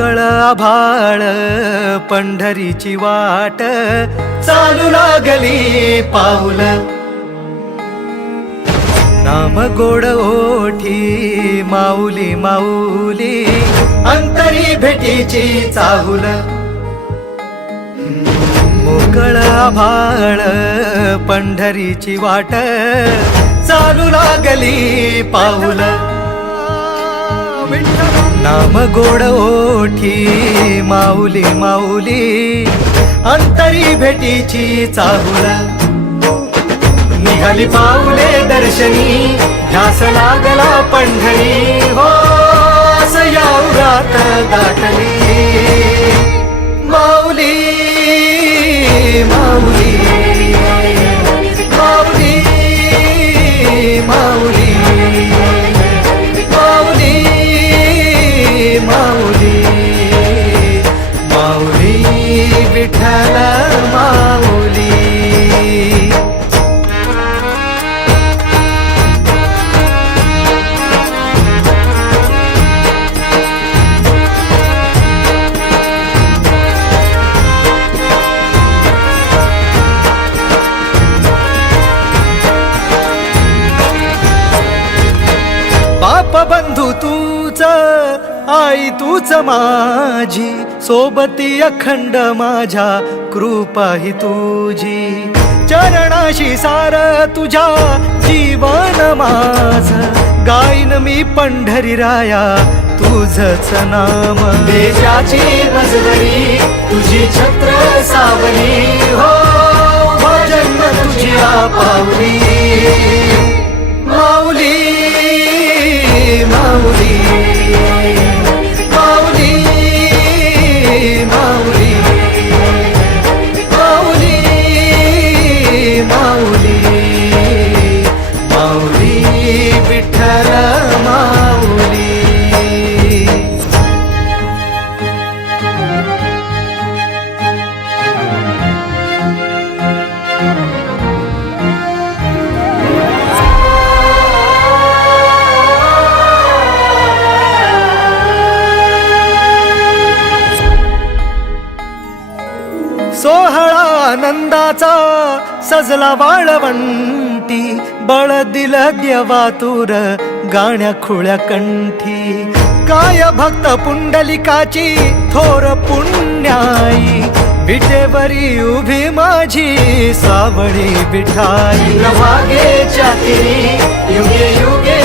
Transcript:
मोकळ आभाळ पंढरीची वाट चालू लागली पाऊल नाम गोड ओठी माऊली माऊली अंतरी भेटीची चाहुल मोकळ आभाळ पंढरीची वाट चालू लागली पाऊल नाम गोड ओठी माऊली माऊली अंतरी भेटीची चाहुल निघाली पाऊले दर्शनी ध्यास लागला पंढरी हो असया उरात दाटली माऊली माऊली माऊली माऊली माऊली माऊली माऊली विठ्ठल माऊली बाप बंधू तूच आई तूच माझी सोबती अखंड माझ्या कृपा ही तुझी चरणाशी सार तुझ्या जीवन माझ गाईन मी पंढरी राया तुझच नाम देशाची मजबरी तुझी छत्र सावली हो भजन तुझी पावली माऊली माऊली माऊली माऊली माऊली माऊली माऊली विठ्ठल माऊली सोहळा आनंदाचा सजला वाळवंटी बळ दिल देवातुर गाण्या खुळ्या कंठी काय भक्त पुंडलिकाची थोर पुण्याई विटेवरी उभी माझी सावळी विठाई वागे चातिरी युगे युगे